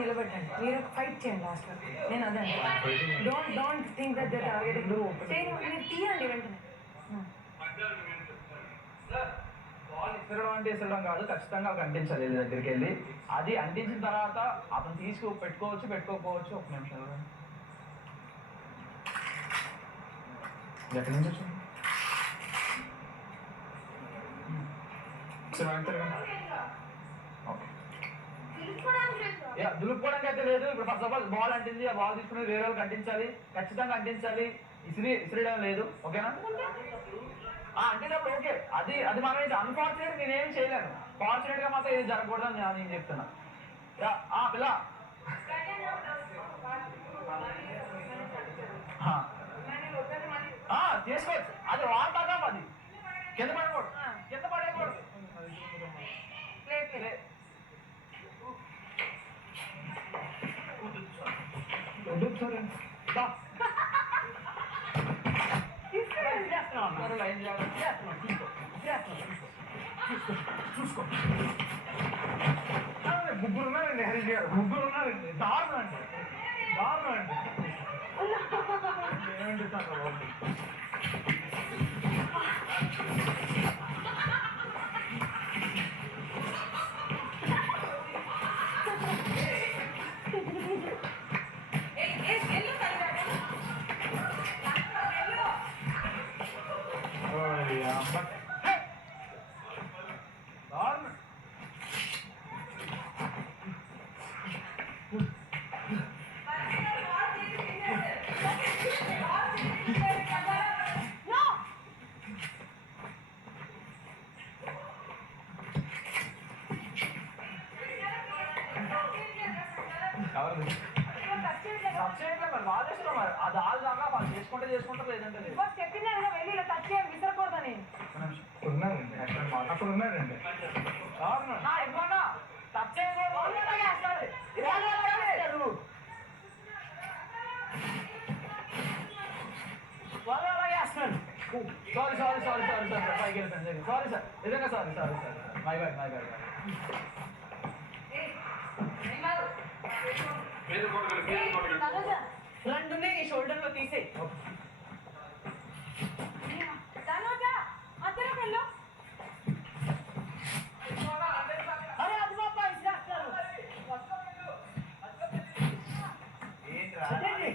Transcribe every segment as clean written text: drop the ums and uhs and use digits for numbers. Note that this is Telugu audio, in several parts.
నిలబెట్టండి, మీరు ఫైట్ చేయండి లాస్ట్ వరకు. నేను అదే డోంట్ థింక్ దట్ మీరు తీయండి వెంటనే. ఇసరడం అంటే ఇసరడం కాదు, ఖచ్చితంగా ఒక అంటించాలి వీళ్ళ దగ్గరికి వెళ్ళి. అది అంటించిన తర్వాత అతను పెట్టుకోవచ్చు పెట్టుకోకపోవచ్చు. ఒక నిమిషం ఎక్కడి నుంచి వచ్చింది దులుపుకోవడానికి అయితే లేదు. ఇప్పుడు ఫస్ట్ ఆఫ్ ఆల్ బాల్ అంటింది, ఆ బాల్ తీసుకుని వేరే వాళ్ళకి అంటించాలి, ఖచ్చితంగా అంటించాలి. ఇసిరేయడం లేదు. ఓకేనా? అంటేటప్పుడు ఓకే, అది మనం అన్ఫార్చునేట్ నేనేం చేయలేను. ఫార్చునేట్ గా మాత్రం ఏది జరగకూడదని నేను చెప్తున్నా. పిల్ల చేసుకోవచ్చు, అది వాడతాగా, అది కింద పడకూడదు, కింద పడేయకూడదు. చూసుకో ముగ్గురు ఉన్నారండి, హరీష్ గారు ముగ్గురు ఉన్నారండి. దారుణం అండి, దారుణం అండి. ఏమండి అది ఆల్దాకా వాళ్ళు చేసుకుంటారు, లేదంటే చెప్పినారు వెళ్ళి ఇలా టచ్ చేయాలి, విసరకూడదని. ఉన్నారండి అక్కడ ఉన్నారండి. టచ్ చేయకూడదు. వాళ్ళు అలాగే వేస్తున్నాడు. సారీ పైకి వెళ్ళిపోయింది. సారీ సార్, నిజంగా సారీ మై బ్యాడ్. రెండు ఉన్నాయి షోల్డర్ లో తీసే. అరే అది బాబా ఇస్తారు అదేంటి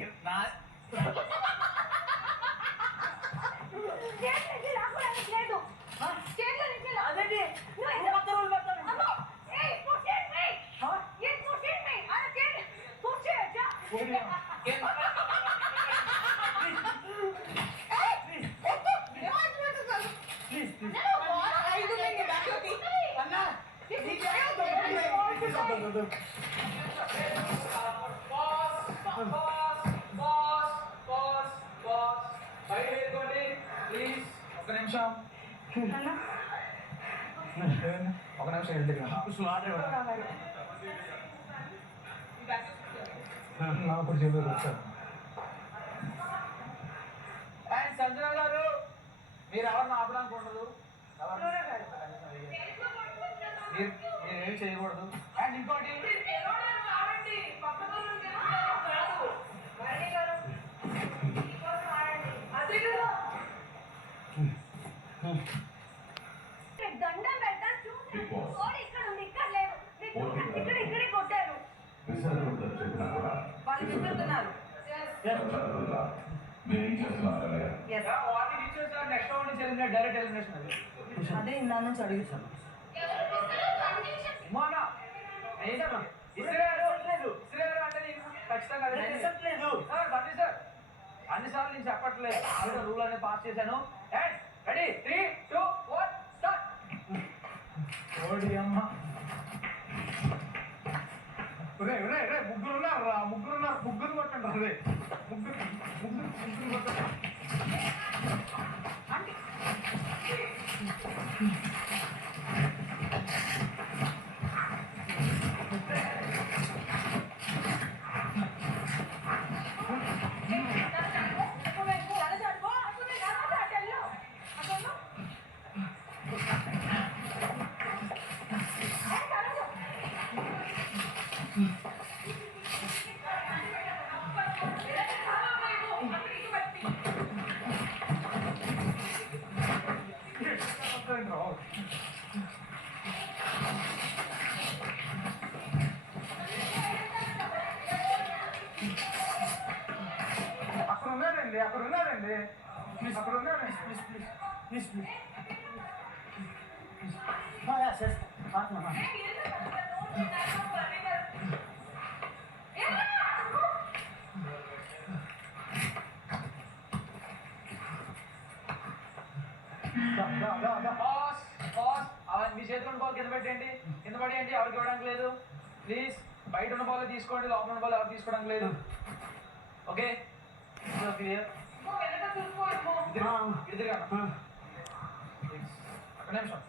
ప్లీజ్ ఒక నిమిషం నాకు చెప్పారు వచ్చారు. అండ్ సంజన గారు, మీరు ఎవరిని ఆపడానికి ఉండదు, మీరేం చేయకూడదు. అండ్ ఇంకోటి దండం పెట్టారు, ఇక్కడ ఉంది, ఇక్కడ లేదు, ఇక్కడే కొట్టారు. వాళ్ళు విసురుతున్నారు. అదే ఇందా నుంచి అడుగుతాను. అన్నిసార్లు నేను చెప్పట్లేదు, రూల్ అనేది పాస్ చేశాను. Ready 3, 2, 1 start. అమ్మ ముగ్గురు ఉన్నారు, ముగ్గురు కొట్టండి. అదే ముగ్గురు కొట్టండి. అక్కడ ఉన్నారండి అక్కడ ఉన్నారు ప్లీజ్ మీ చేతిలో బాల్ కింద పెట్టండి కింద పడేయండి ఎవరికి ఇవ్వడానికి లేదు ప్లీజ్ బయట ఉన్న బాల్ తీసుకోండి లోపల ఉన్న బాల్ ఎవరు తీసుకోవడానికి లేదు ఓకే క్లియర్ ఒక నిమిషం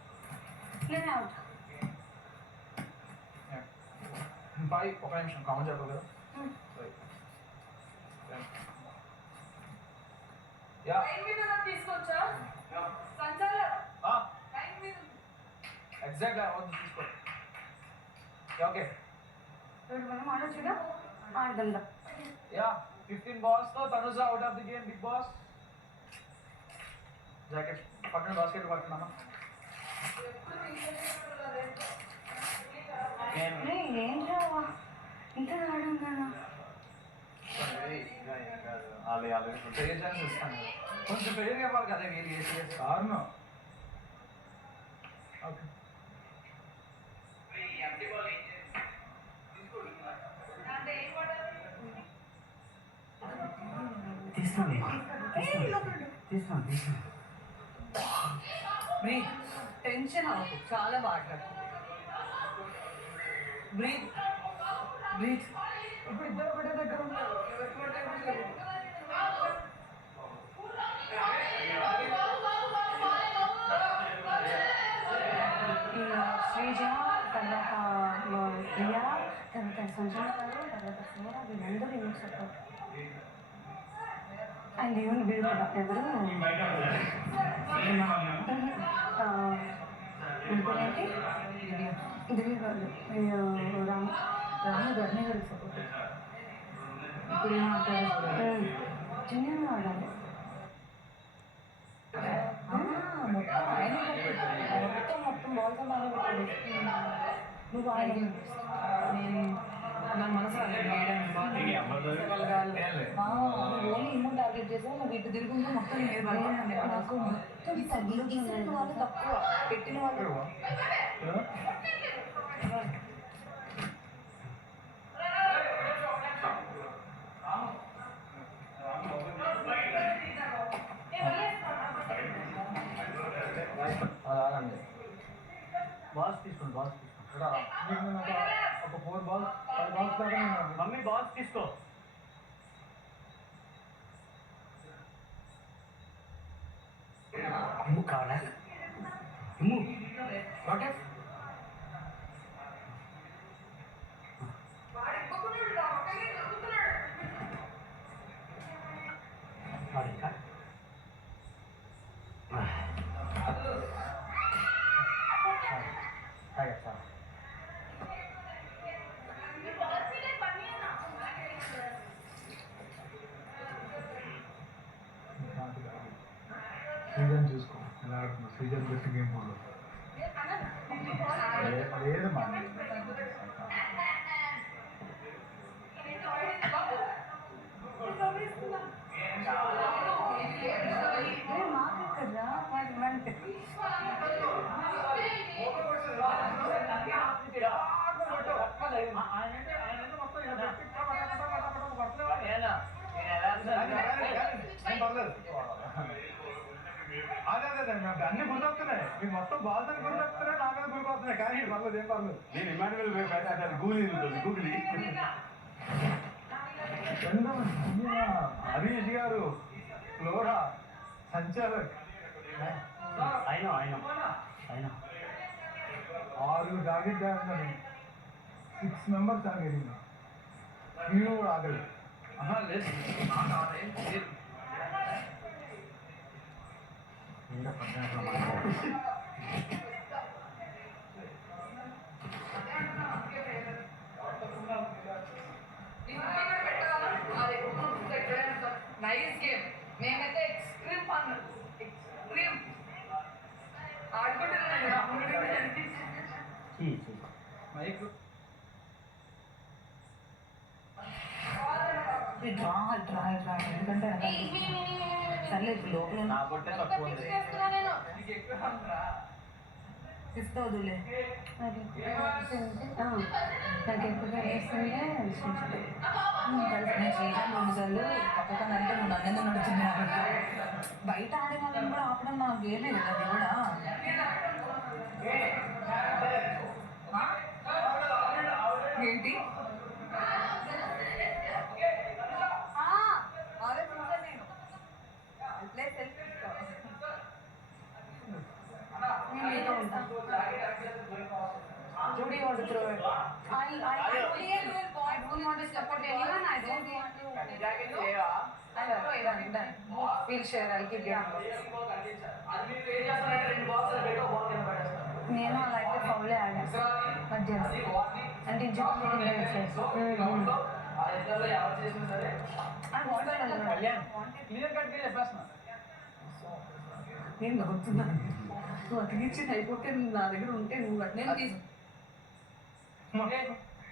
5 ఒక నిమిషం కామన్ చెప్పు కదా తీసుకోవచ్చా ఎగ్జాక్ట్లీ అవుతుంది తీసుకో ఓకే మనం ఆడొచ్చుగా ఆడదా యా 15 balls తో Tanuja out of the game Bigg Boss jacket పక్కన బాస్కెట్ పట్టుకున్నామా ఏంట్రా ఇంత ఆడాం కదా కొంచెం ఫెయిర్ ఇవ్వాలి కదా వీళ్ళు కారణం ఓకే బ్రీత్ టెన్షన్ అవ్వకు చాలా మాట్లాడు బ్రీత్ బ్రీత్ ఇప్పుడు ఇద్దరు ఒకటే దగ్గర ఉంటారు శ్రీజ తర్వాత ప్రియా తర్వాత సంజన గారు తర్వాత ఫ్లోరా వీళ్ళందరూ ఏమి చెప్పారు అండ్ ఈవెన్ వీడు కూడా ఎవరు ఇంకోటి దివ్య గారు రాము ధర్ని గారు సపోర్ట్ ఇప్పుడు చిన్న ఆడాలి మొత్తం ఆయన మొత్తం బాల్తో బాగా పెట్టాడు నువ్వు ఆయన నేను నా మనసు ఓన్లీ ఇమ్మో టార్గెట్ చేసావు నువ్వు ఇటు తిరుగుంటే మొత్తం నాకు మొత్తం తగ్గించిన వాళ్ళు తక్కువ పెట్టిన వాళ్ళు బాల్స్ తీసుకోండి బాల్స్ తీసుకోండి ఒక 4 balls 5 balls దాకా మమ్మీ బాల్స్ తీసుకో ఇమ్ము కావాలా ఇమ్ము వాడింకా సీజన్ చూసుకో ఎలా ఆడుతున్నా సీజన్ బెస్ట్ గేమ్ మోడ్ లేదమ్మా అదే అన్ని గుర్తొస్తున్నాయి మీకు మొత్తం బాల్స్ అని గుర్తొస్తున్నాయి నా మీద గుర్తొస్తున్నాయి కానీ పర్లేదు ఏం పర్లేదు నేను ఇమాన్యువల్ గూగుల్ హరీష్ గారు ఫ్లోరా సంచాలక్ అయినా 6 టార్గెట్ 6 మెంబర్స్ టార్గెట్ హీరో కూడా ఆగలేదు నైస్ గేమ్ మేమైతే ఎక్స్ట్రీమ్ ఫన్ ఎక్స్ట్రీమ్ ఆడుకుంటున్నాను మైక్ ఇట్రా ఇట్రా ఇట్రా ఎందుకంటే సర్లే ఇప్పుడు లోపల నా పొట్టే తక్కువ ఉంది ఇస్తావుదులే నాకు ఎక్కువగా వేస్తుంటే విశ్వించలేదు నేను శ్రీరామ్ 2 సార్లు పక్కన అంటే నువ్వు నన్నెందుకు నడుచుంది కాబట్టి బయట ఆడే వాళ్ళని కూడా ఆపడం నా గేమే కదా అది కూడా ఏంటి ఆలోచించాను నేను అట్లే సెల్ఫ్ నేను మీతో ఉంటాను Judy want to throw it. I don't want to support anyone. I don't want to. I'll throw it. I'm done. We'll share. I'll keep getting నేను అలా అయితే ఫౌలే ఆడా మధ్యలో అంటే క్లియర్ కట్ చెప్పేస్తున్నా నేను నవ్వుతున్నాను నువ్వు అతికిచ్చింది అయిపోతే నా దగ్గర ఉంటే నువ్వు నేను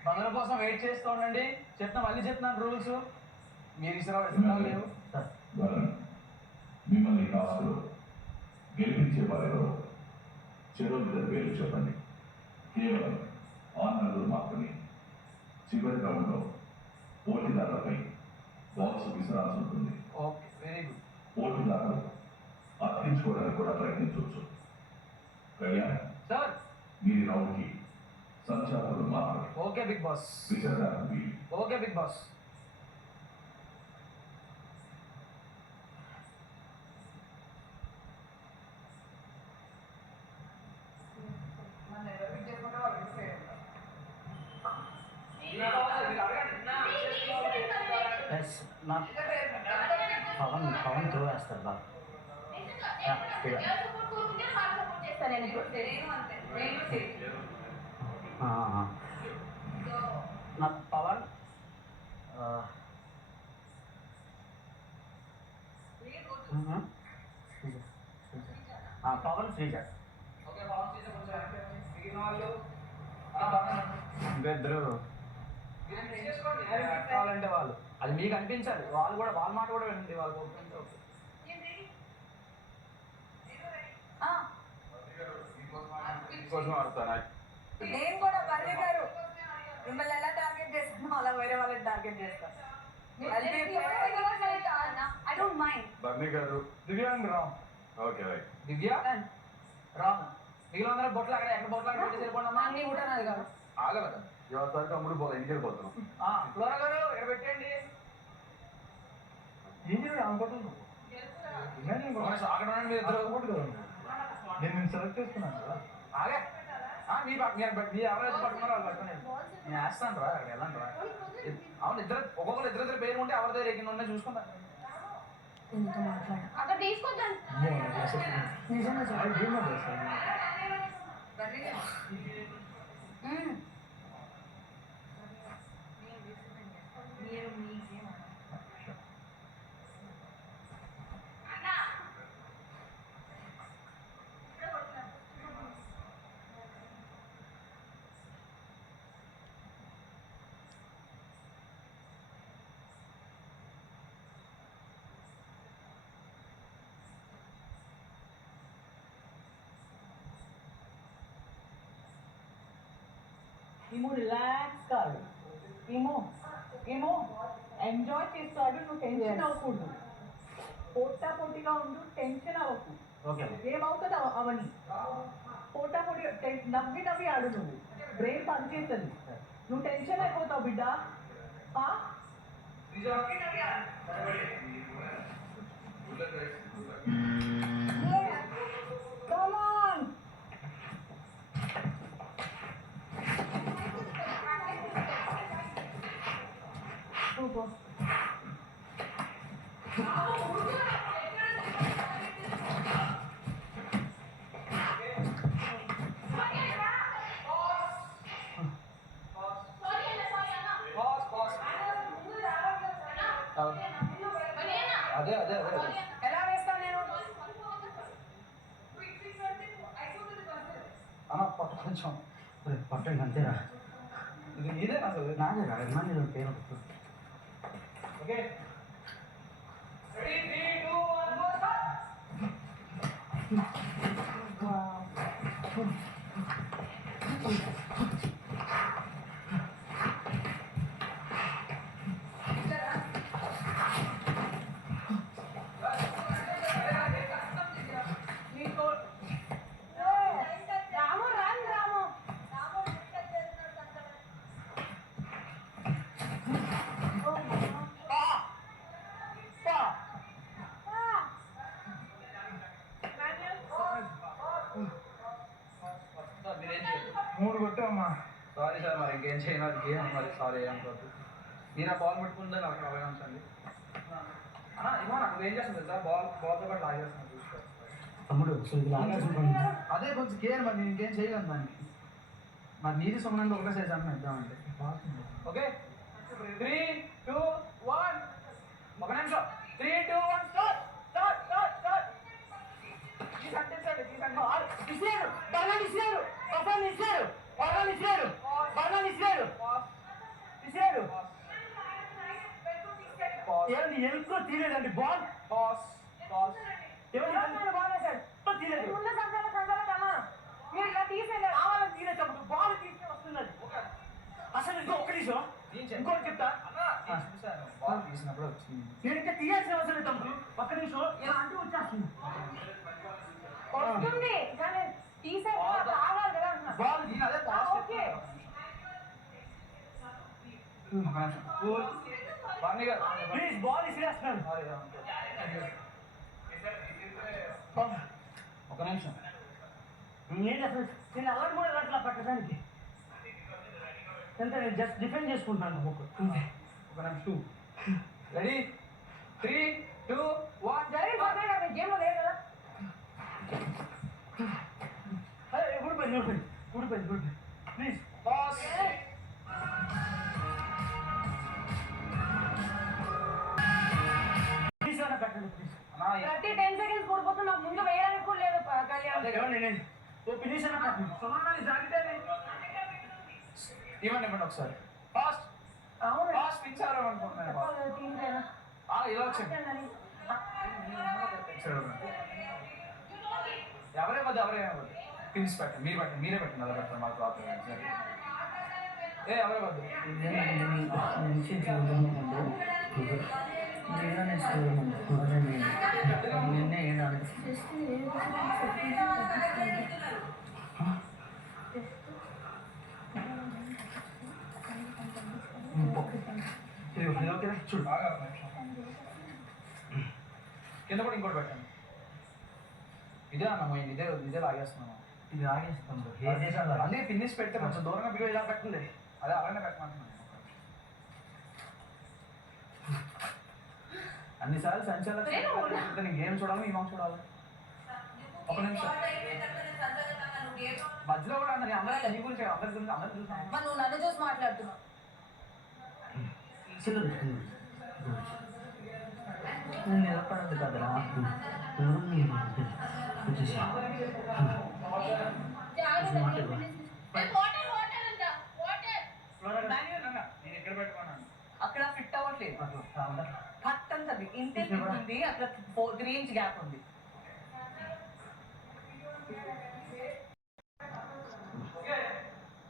బంధువుల కోసం వెయిట్ చేస్తూ ఉండండి మళ్ళీ చెప్తున్నాను రూల్స్ మీరు ఇసురా లేవు మిమ్మల్ని టాస్క్లో గెలిపించే వారిలో చెరువు పేర్లు చెప్పండి కేవలం ఆనర్లు మాత్రమే చివరి రౌండ్లో పోటీదారులపై బాక్స్ విసరాల్సి ఉంటుంది ఓకే వెరీ గుడ్ పోటీదారులు అర్థించుకోవడానికి కూడా ప్రయత్నించవచ్చు కళ్యాణ్ సార్ మీరు రౌండ్కి సంచాలకులు మాత్రమే ఓకే బిగ్ బాస్ విసరడానికి వీలు ఓకే బిగ్ బాస్ నా పవన్ త్రూ వేస్తారు బాగా నా పవన్ పవన్ శ్రీజ ఇద్దరు కావాలంటే వాళ్ళు అది మీకు అనిపించాలి వాళ్ళు కూడా వాళ్ళ మాట కూడా వినండి వాళ్ళు కోసం ఆడతారా నేను కూడా బర్రీ గారు మిమ్మల్ని ఎలా టార్గెట్ చేస్తానో అలా వేరే వాళ్ళని టార్గెట్ చేస్తాను ఐ డోంట్ మైండ్ బర్నీ గారు దివ్యాంగ్ రామ్ ఓకే రైట్ దివ్య రామ్ మిగిలిన అందరూ బొట్లు అక్కడ ఎక్కడ బొట్లు అక్కడ పెట్టి సరిపోండి అన్నీ కూడా నాది కాదు ఆగలదా ఎవరితో అమ్ముడు పోదు ఇంటికి వెళ్ళిపోతున్నాం ఫ్లోరా గారు ఇక్కడ పెట్టండి అక్కడ ఉండండి మీరు ఇద్దరు నేను సెలెక్ట్ చేసుకున్నాను కదా ఆగే మీరు ఎవరైతే పట్టుకున్నారో వాళ్ళు పట్టుకుని నేను వేస్తాను రా అక్కడ వెళ్ళండి రా అవును ఒక్కొక్కరు ఇద్దరు పేరు ఉంటే ఎవరి దగ్గర ఎక్కిన ఉన్నాయి చూసుకుంటా ఎందుకు మాట్లాడ అక్కడ తీసుకొద్దాం నిజంగా మీరు మీకేం ఏమో రిలాక్స్ కాదు ఏమో ఎంజాయ్ చేస్తాడు నువ్వు టెన్షన్ అవ్వకూడదు పోటీగా ఉండు టెన్షన్ అవ్వకు ఓకే ఏమవుతుంది అవని పోటీ నవ్వి ఆడు నువ్వు బ్రెయిన్ పనిచేస్తుంది నువ్వు టెన్షన్ అయిపోతావు బిడ్డ అదే అదే అదే ఎలా వేస్తాను నేను అన్న పట్టు కొంచెం పట్టండి అంతేరా ఇది నీదే అసలు నాదే రా ఇమాని పేరు okay okay ready 3 2 1 go start Ramu run Ramu మూడు కొట్టామా సారీ సార్ మరి ఇంకేం చేయను అది గేమ్ మరి సారీ అనుకోవద్దు మీరు ఆ బాల్ పెట్టుకుంటే నాకు అవే ఉంచండి ఇవ్వ నాకు ఏం చేస్తుంది సార్ బాల్తో పాటు లాగేస్తాను చూసుకో తమ్ముడు సో ఇది లాగేసుకుంటాను అదే కొంచెం కేర్ మరి నేను ఇంకేం చేయలేను దానికి మరి నీది సొమ్మంలో ఒకటే సైజ్ అన్న ఇద్దామంటే ఓకే 3 2 1 ఒక నిమిషం 3 2 1 స్టార్ట్ స్టార్ట్ స్టార్ట్ స్టార్ట్ ఇసిరారు బర్ణాలు ఇసిరారు పర్ఫార్మ్ ఇసిరారు బర్ణాలు ఇసిరారు బర్ణాలు ఇసిరారు ఇసిరారు ఏది ఎలుకో తీరేదండి బాల్ పాస్ పాస్ ఎవరు బాల్ వేశాడు తీరేదు ముందు సంచాల కన్నా మీరు ఇలా తీసేయాలి కావాలని తీరేటప్పుడు బాల్ తీసుకుని వస్తున్నది అసలు ఇంకో ఒక్క నిమిషం ఇంకోటి చెప్తా బాల్ తీసినప్పుడు వచ్చింది నేను ఇంకా తీయాల్సిన అవసరం లేదు తమ్ముడు ఒక్క నిమిషం ఇలా అంటూ వచ్చేస్తుంది వస్తుంది కానీ తీసే రావాలి కదా అంటున్నా బాల్ నేను అదే పాస్ ఓకే బాగా గారు ప్లీజ్ బాల్ ఇసిరేస్తున్నాడు ఒక నిమిషం నేను అసలు నేను అలర్ట్ కూడా అట్లా పట్టడానికి ఎంత నేను జస్ట్ డిఫెండ్ చేసుకుంటాను ఒక నిమిషం రెడీ 3 2 1 జరిగిపోతే గేమ్ లేదు కదా ఊడిపోయింది ప్లీజ్ పాస్ ప్లీజ్ అన్న పెట్టండి ప్లీజ్ ప్రతి 10 సెకండ్స్ కూడిపోతే నాకు ముందు వేయడానికి కూడా లేదు కళ్యాణ్ నేను ఓ ఫినిష్ అన్న పెట్టండి సోనాలి జాగితే ఇవ్వండి ఒకసారి ఫాస్ట్ అవును ఫాస్ట్ పిచ్చారు అనుకుంటున్నాను తీసేనా ఇలా వచ్చింది ఎవరే వద్దు పిన్స్ పెట్టండి మీరే పెట్టండి అలా పెట్టండి మాకు ప్రాబ్లం సరే ఎవరే వద్దు నిన్నే చూడు బాగా కింద కూడా ఇంకోటి పెట్టండి ఇదే అన్నమో ఇదే లాగేస్తున్నాము ఇది ఆగేస్తాం అదే ఫినిష్ పెడితే కొంచెం దూరంగా బిలో ఇలా పెట్టండి అదే అలానే పెట్టమంటున్నాను అన్నిసార్లు సంచాలకులు గేమ్ చూడాలి ఈ మాకు చూడాలి ఒక నిమిషం మధ్యలో కూడా అందరి గురించి అందరి చూసాను నువ్వు నన్ను చూసి మాట్లాడుతున్నావు నేను నిలబడదు కదరా నేను ఎక్కడ పెట్టుకున్నాను అక్కడ ఫిట్ అవ్వట్లేదు కట్ అంతది ఇంటి ఉంది అక్కడ 3 ఇంచ్ గ్యాప్ ఉంది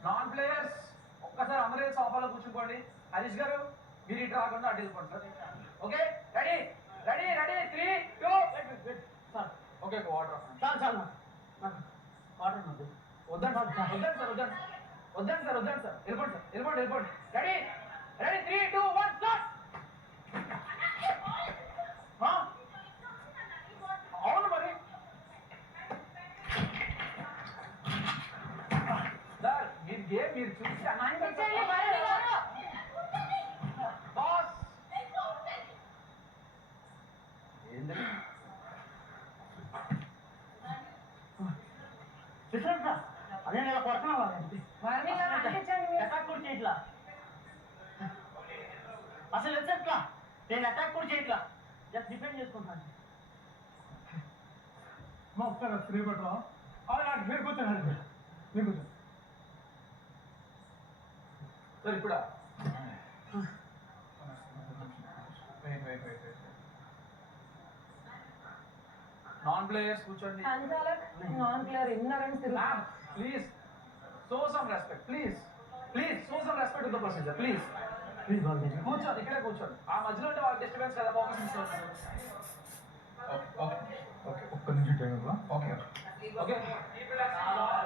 నాన్ ప్లేయర్స్ ఒక్కసారి అందరూ సోఫాలో కూర్చుకోండి హరీష్ గారు మీరు ఇటు రాకుండా అటు వెళ్ళిపోండి sir okay ready ready ready 3 2 sir okay water చాలు వాటర్ వద్దు వద్దండి సార్ వెళ్ళిపోండి రెడీ రెడీ 3 2 1 స్టార్ట్ అవును మరి సార్ మీరు గేమ్ మీరు చూసి బాస్ ఏంది అదే నేను కొడుతున్నా అటాక్ కూడా చేయట్లా అసలు ఎట్లా నేను అటాక్ కూడా చేయట్లా జస్ట్ డిఫెండ్ చేసుకుంటాను ఒకసారి ఫ్రీ పెట్టరా మీరు కూర్చోండి మీరు కూర్చోండి సార్ ఇప్పుడా నాన్ ప్లేయర్స్ కూర్చోండి. సంచాలక్ నాన్ ప్లేయర్ ఎన్ని runs ma'am please show some respect, please show some respect to the procedure, please please ball చేయండి. కూర్చోండి, ఇక్కడే కూర్చోండి. ఆ మధ్యలో ఉంటే వాళ్ళకి డిస్టర్బెన్స్ కదా, ఫోకస్ మిస్ అవుతుంది. ఓకే ఒక్క నిమిషం టైం ఇవ్వ. ఓకే ఓకే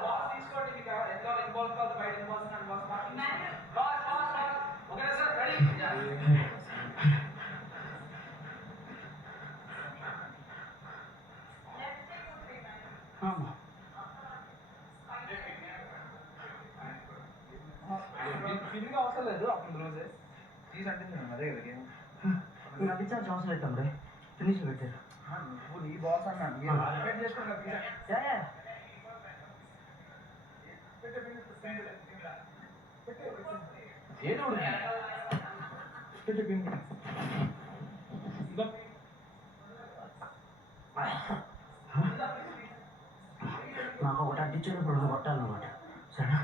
బాస్ తీసుకోండి. మీకు ఎంత ఇన్వాల్వ్ కావాలి, బయట involve and boss okay sir ready. Feeling అవసరం లేదు, అప్పుడు రోజే తీసి అంటే నేను అదే కదా గేమ్. మీరు నటించాల్సిన అవసరం లేదు తమ్ముడు, ఫినిష్ పెట్టారు. నువ్వు నీ బాస్ అన్నాను, మీరు డిపెండ్ చేసుకున్నా తీసా. ఏదో నాకు ఒకటి అంటించాడు, ఇప్పుడు రెండు కొట్టాలన్నమాట. సరేనా?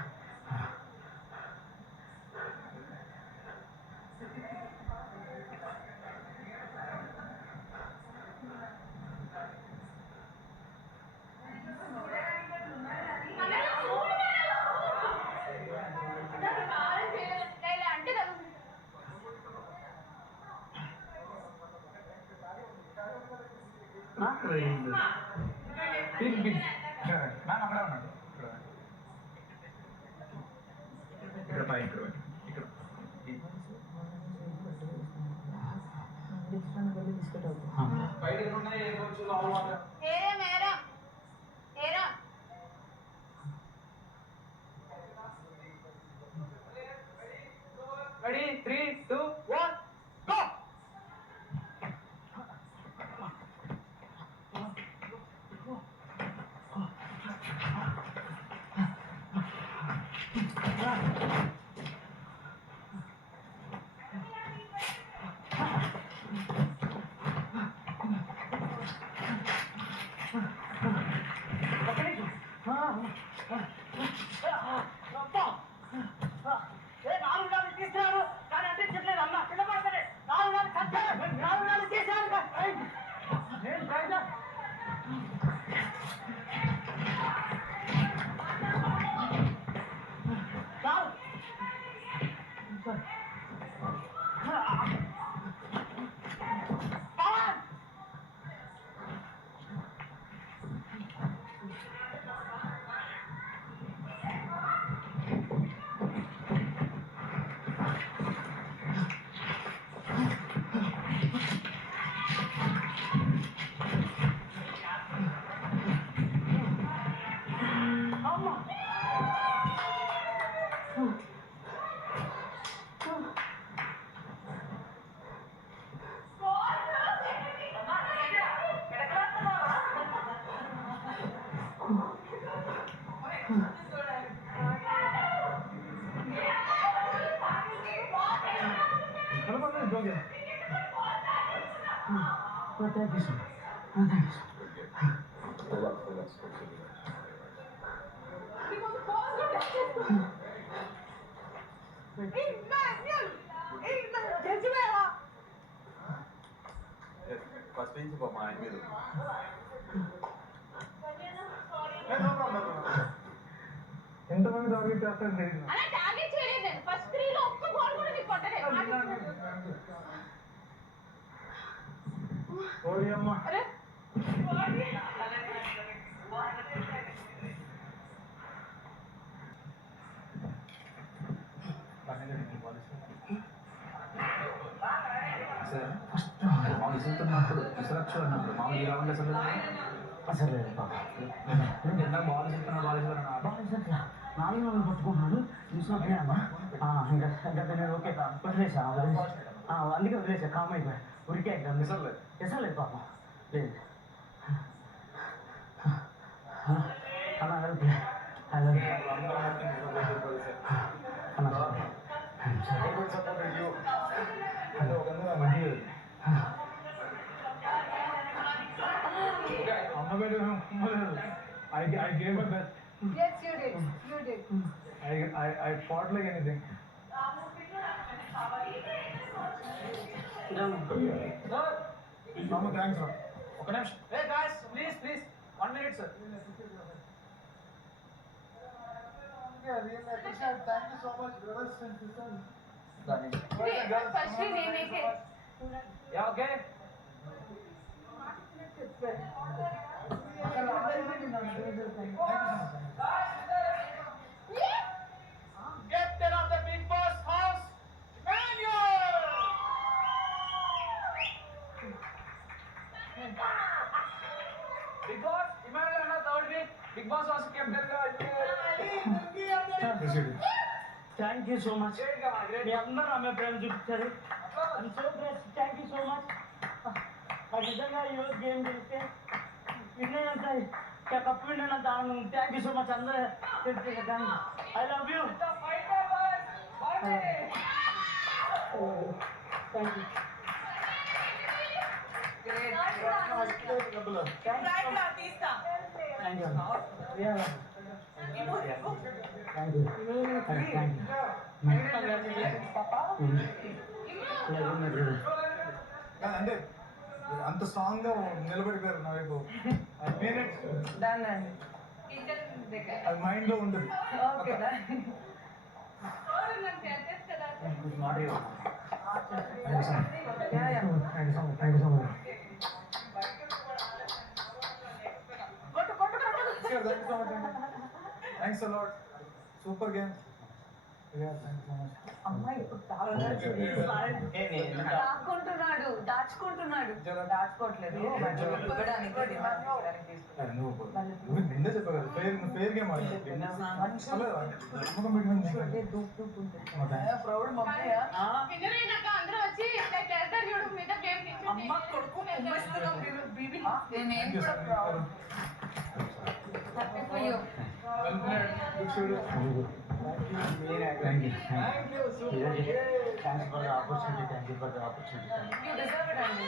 మ్యామ్ అక్కడే ఉన్నాడు. ఇక్కడ పై ఇక్కడ ఇక్కడ బయట ఉన్నాయి కొంచెం లావు water. Ready 3 2 1 go. Thank you, sir. Thank you, sir. First నుంచి మా ఆయన మీద ఎంతమంది టార్గెట్ చేస్తారు తెలియదు. ఓడి అమ్మ మామూలు ఇసురుతున్నప్పుడు ఇసురచ్చు అన్నప్పుడు మామూలు ఈ రౌండ్ అసలు అసలు లేదు పాప. ఎంత బాల్ ఇస్తున్నా బాల్ ఇస్తున్నా బాగా ఇసట్లా 4 రోజులు పట్టుకున్నాడు, చూసినప్పుడే అమ్మా ఇంకా నేను ఓకే వదిలేసా అందుకే వదిలేసా, కామ్ అయిపోయా. ఉరికే ఇసరలేదు ఎసలేదు పాప. లేదు అన్న వెళ్తే హలో అన్న అమ్మ పేరు I gave her best. Yes, you did. You did. I fought like anything. Mama, thanks, sir. ఒక నిమిషం ఏ guys please 1 minute sir first నేనేకే yeah okay Captain of the Big Boss House, Emmanuel! Big Boss, Emmanuel అన్న third week. Big Boss was captain గా థ్యాంక్ యూ సో మచ్ మీ అందరూ ఆమె ప్రేమ చూపించారు so great thank you so much నాకు నిజంగా ఈరోజు గేమ్ గెలిస్తే విన్నైనంత కప్పు విన్నైనంత ఆనందం థ్యాంక్ యూ సో మచ్ అందరూ I love you thank you అంటే అంత స్ట్రాంగ్ గా నిలబడిపోయారు నా వైపు డన్ అండి కిచెన్ దగ్గర అది మైండ్ లో ఉండదు okay done thanks a lot super game అమ్మాయి ఇప్పుడు చాలా దాచుకుంటున్నాడు దాచుకోవట్లేదు ఇవ్వడానికి నువ్వు నిందే చెప్పావు కదా ఫెయిర్ గేమ్ ప్రౌడ్ మమ్మీ అందరూ వచ్చి చేస్తారు చూడు మీద గేమ్ అమ్మ కొడుకు ఉమ్మేస్తున్నాం బీబీ నేను కూడా proud happy for you thanks for the opportunity thank you for the opportunity you deserve it అండి